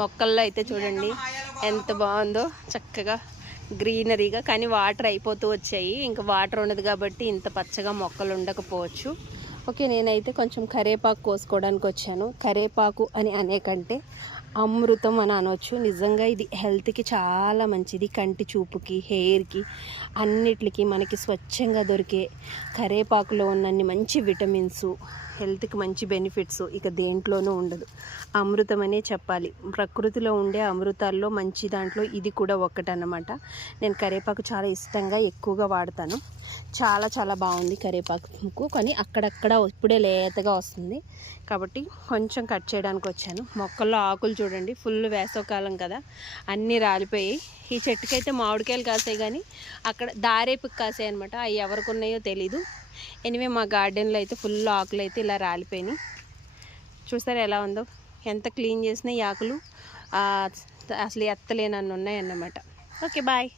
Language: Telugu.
మొక్కల్లో అయితే చూడండి ఎంత బాగుందో, చక్కగా గ్రీనరీగా. కానీ వాటర్ అయిపోతూ వచ్చాయి, ఇంకా వాటర్ ఉండదు కాబట్టి ఇంత పచ్చగా మొక్కలు ఉండకపోవచ్చు. ఓకే, నేనైతే కొంచెం కరివేపాకు కోసుకోవడానికి వచ్చాను. కరివేపాకు అని అనే కంటే అమృతం అని అనవచ్చు. నిజంగా ఇది హెల్త్కి చాలా మంచిది. కంటి చూపుకి, హెయిర్కి, అన్నిటికి మనకి స్వచ్ఛంగా దొరికే కరివేపాకులో ఉన్నన్ని మంచి విటమిన్స్, హెల్త్కి మంచి బెనిఫిట్స్ ఇక దేంట్లోనూ ఉండదు. అమృతం అనే చెప్పాలి. ప్రకృతిలో ఉండే అమృతాల్లో మంచి దాంట్లో ఇది కూడా ఒక్కటన్నమాట. నేను కరివేపాకు చాలా ఇష్టంగా ఎక్కువగా వాడతాను. చాలా చాలా బాగుంది కరివేపాకు. కానీ అక్కడక్కడ ఇప్పుడే లేతగా వస్తుంది కాబట్టి కొంచెం కట్ చేయడానికి వచ్చాను. మొక్కల్లో ఆకులు చూడండి, ఫుల్ వేసవకాలం కదా, అన్నీ రాలిపోయి. ఈ చెట్టుకైతే మామిడికాయలు కాసాయి, కానీ అక్కడ దారేపుకి కాసాయి అనమాట. అవి ఎవరికి ఉన్నాయో తెలీదు. ఎనివే మా గార్డెన్లో అయితే ఫుల్ ఆకులు అయితే ఇలా రాలిపోయినాయి. చూసారా ఎలా ఉందో? ఎంత క్లీన్ చేసినా ఈ ఆకులు అసలు ఎత్తలేనన్ను ఉన్నాయి అన్నమాట. Okay, bye.